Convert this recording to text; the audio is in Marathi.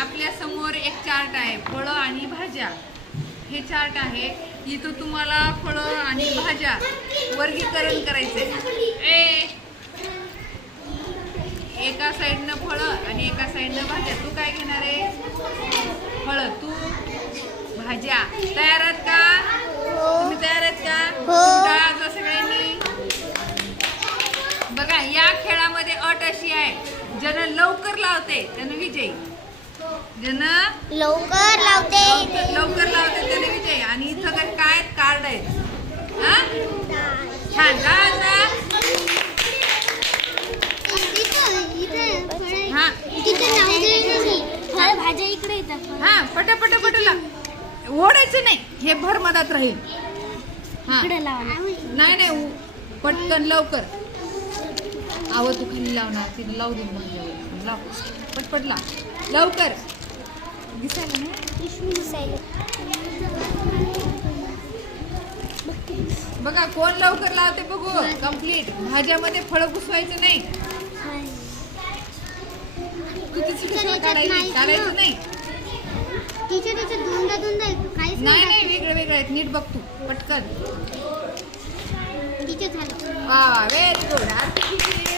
आपल्यासमोर एक चार्ट आहे फळं आणि भाज्या. हे चार्ट आहे इथं तुम्हाला फळं आणि भाज्या वर्गीकरण करायचंय. ए! एका साईडनं फळं आणि एका साईडनं भाज्या. तू काय घेणार आहे? फळं. तू भाज्या. तयार आहात का? तुम्ही तयार आहेत का? वाजवा सगळ्यांनी? बघा या खेळामध्ये अट अशी आहे. ज्यानं लवकर लावते त्यानं विजयी. लवकर लावते. लवकर लावते विजयी आणि इथं काय काय कार्ड आहेत हा? छान. वाजवा. हा. भाज्या इकडे येतात. हा पटा पटा पटला ओढायचं नाही. हे भर मधात राहील. हा. नाही नाही. पटकन लवकर. आव तू खाली लावणार. तिने लावू दे लाव पटपट लाव. लवकर. दिसायला नाही? बघा कोण लवकर लावते बघू. कंप्लीट भाज्यामध्ये फळं घुसवायचं नाही. काढायची? काढायचं नाही. नाही नाही वेगळं वेगळं आहेत. नीट बघ तू. पटकन. वा वा व्हेरी गुड